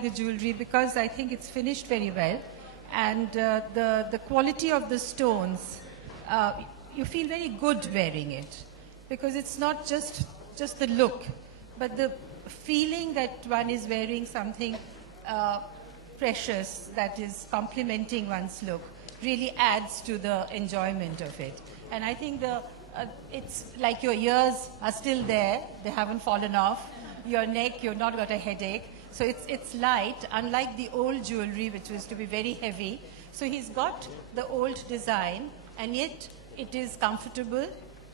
like the jewelry because I think it's finished very well, and the quality of the stones, you feel very good wearing it, because it's not just the look, but the feeling that one is wearing something precious that is complementing one's look really adds to the enjoyment of it. And I think it's like your ears are still there, they haven't fallen off, your neck, you've not got a headache. So it's light, unlike the old jewelry which was to be very heavy. So he's got the old design, and yet it is comfortable,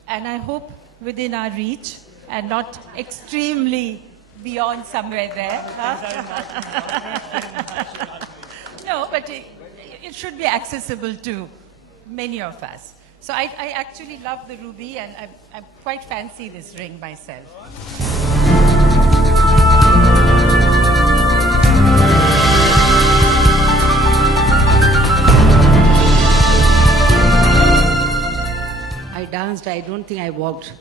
and I hope within our reach and not extremely beyond somewhere there. No, but it should be accessible to many of us. So I actually love the ruby, and I quite fancy this ring myself. I danced, I don't think I walked.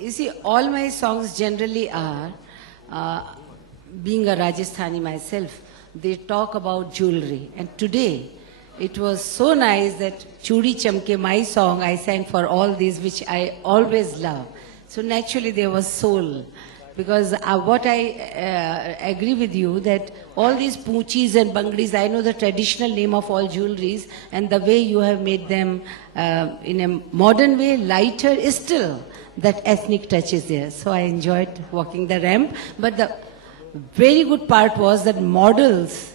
You see, all my songs generally are, being a Rajasthani myself, they talk about jewelry. And today, it was so nice that Chudi Chamke, my song, I sang for all these, which I always love. So naturally there was soul. Because what I agree with you, that all these poochis and banglis, I know the traditional name of all jewelries, and the way you have made them in a modern way, lighter, is still that ethnic touch is there. So I enjoyed walking the ramp. But the very good part was that models,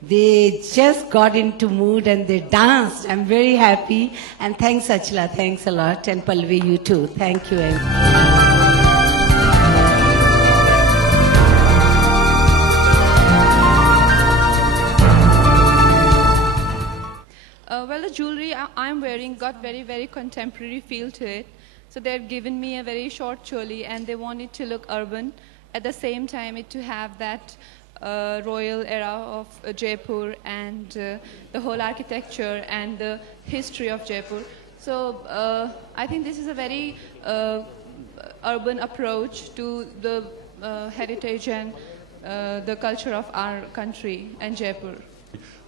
they just got into mood and they danced. I'm very happy. And thanks, Achla. Thanks a lot. And Palvi, you too. Thank you. Well, the jewelry I'm wearing got very, very contemporary feel to it. So they've given me a very short choli, and they want it to look urban. At the same time, it to have that royal era of Jaipur and the whole architecture and the history of Jaipur. So I think this is a very urban approach to the heritage and the culture of our country and Jaipur.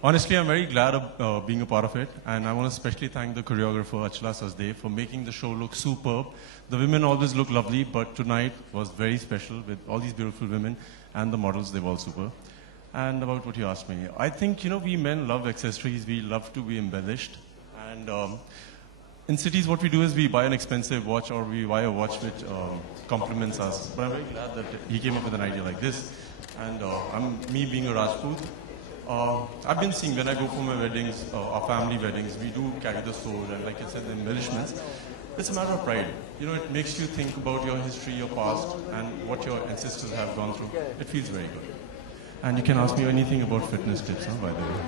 Honestly, I'm very glad of being a part of it, and I want to especially thank the choreographer Achla Sasdev for making the show look superb. The women always look lovely, but tonight was very special with all these beautiful women, and the models, they were all super. And about what you asked me, I think, you know, we men love accessories, we love to be embellished, and in cities what we do is we buy an expensive watch, or we buy a watch which compliments us. But I'm very glad that he came up with an idea like this, and me being a Rajput, I've been seeing when I go for my weddings, our family weddings, we do carry the soul, and like I said, the embellishments. It's a matter of pride. You know, it makes you think about your history, your past, and what your ancestors have gone through. It feels very good. And you can ask me anything about fitness tips, huh, by the way.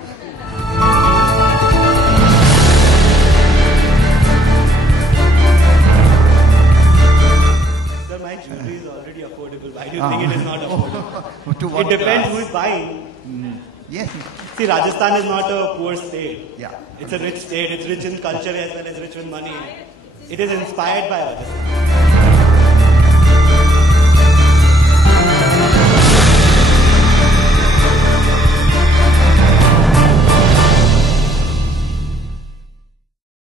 Sir, my jewelry is already affordable. Why do you think it is not affordable? It depends who is buying. Yes. See, Rajasthan is not a poor state. Yeah. It's a rich state. It's rich in culture as well as rich in money. It is inspired by Rajasthan.